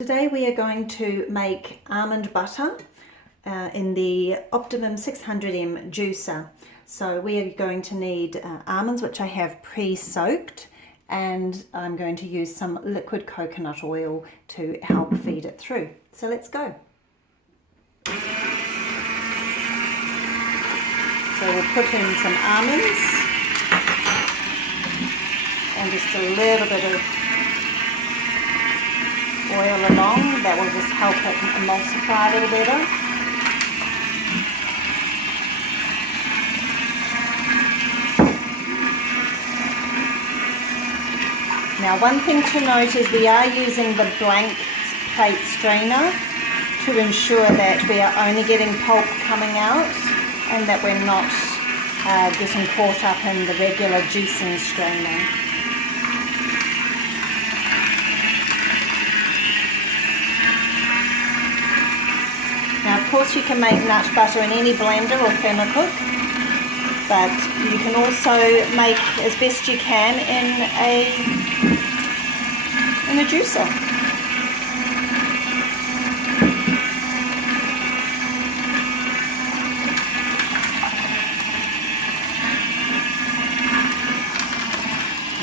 Today we are going to make almond butter in the Optimum 600M juicer. So we are going to need almonds, which I have pre-soaked, and I'm going to use some liquid coconut oil to help feed it through. So let's go. So we'll put in some almonds and just a little bit of oil along. That will just help it emulsify a little better. Now, one thing to note is we are using the blank plate strainer to ensure that we are only getting pulp coming out and that we're not getting caught up in the regular juicing strainer. Now, of course, you can make nut butter in any blender or thermocook, but you can also make as best you can in a juicer.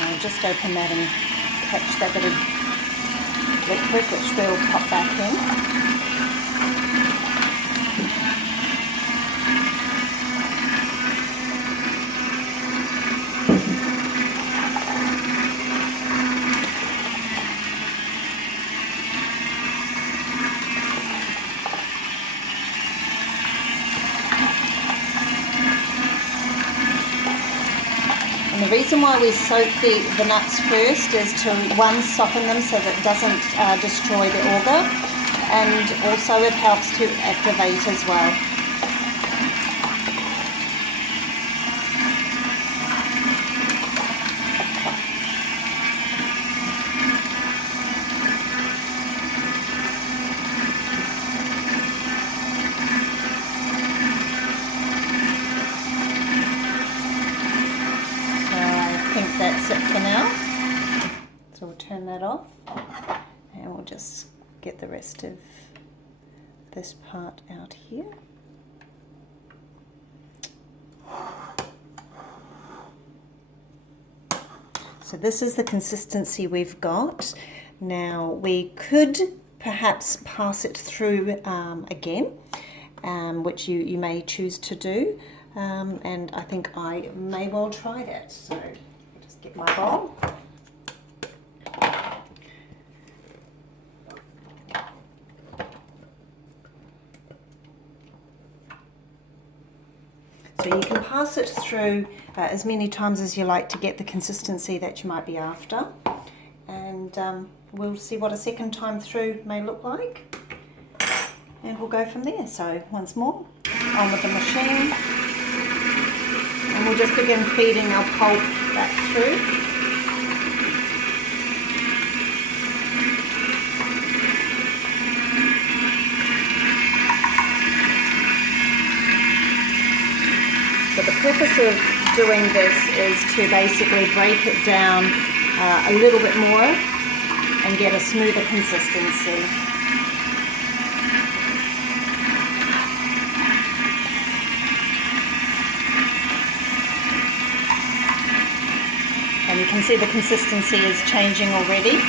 I'll just open that and catch that bit of liquid, which we'll pop back in. And the reason why we soak the nuts first is to, one, soften them so that it doesn't destroy the auger, and also it helps to activate as well. That's it for now. So we'll turn that off and we'll just get the rest of this part out here. So this is the consistency we've got. Now we could perhaps pass it through again, which you may choose to do, and I think I may well try that. So get my bowl. So you can pass it through as many times as you like to get the consistency that you might be after, and we'll see what a second time through may look like, and we'll go from there. So once more, on with the machine, and we'll just begin feeding our pulp back through. So the purpose of doing this is to basically break it down a little bit more and get a smoother consistency. And you can see the consistency is changing already.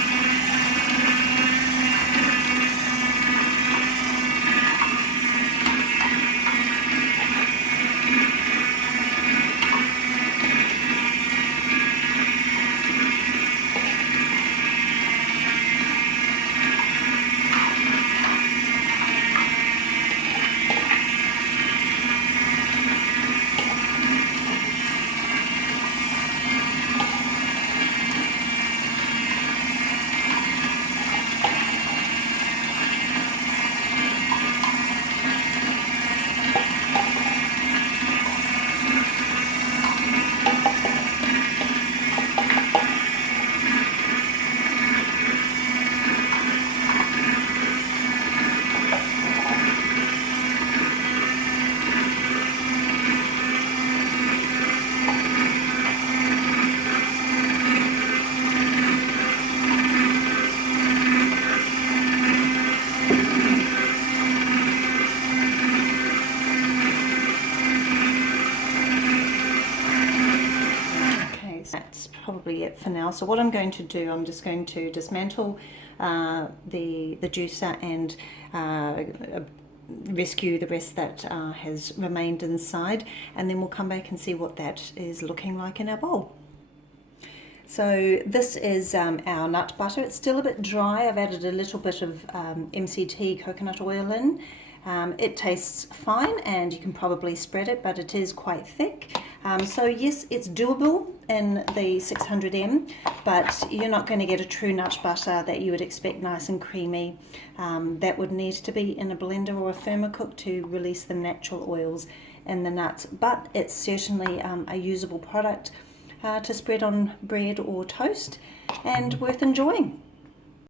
it for now. So what I'm going to do, I'm just going to dismantle the juicer and rescue the rest that has remained inside, and then we'll come back and see what that is looking like in our bowl. So this is our nut butter. It's still a bit dry. I've added a little bit of MCT coconut oil in. It tastes fine, and you can probably spread it, but it is quite thick. So yes, it's doable in the 600M, but you're not going to get a true nut butter that you would expect nice and creamy. That would need to be in a blender or a thermocook to release the natural oils in the nuts, but it's certainly a usable product to spread on bread or toast, and worth enjoying.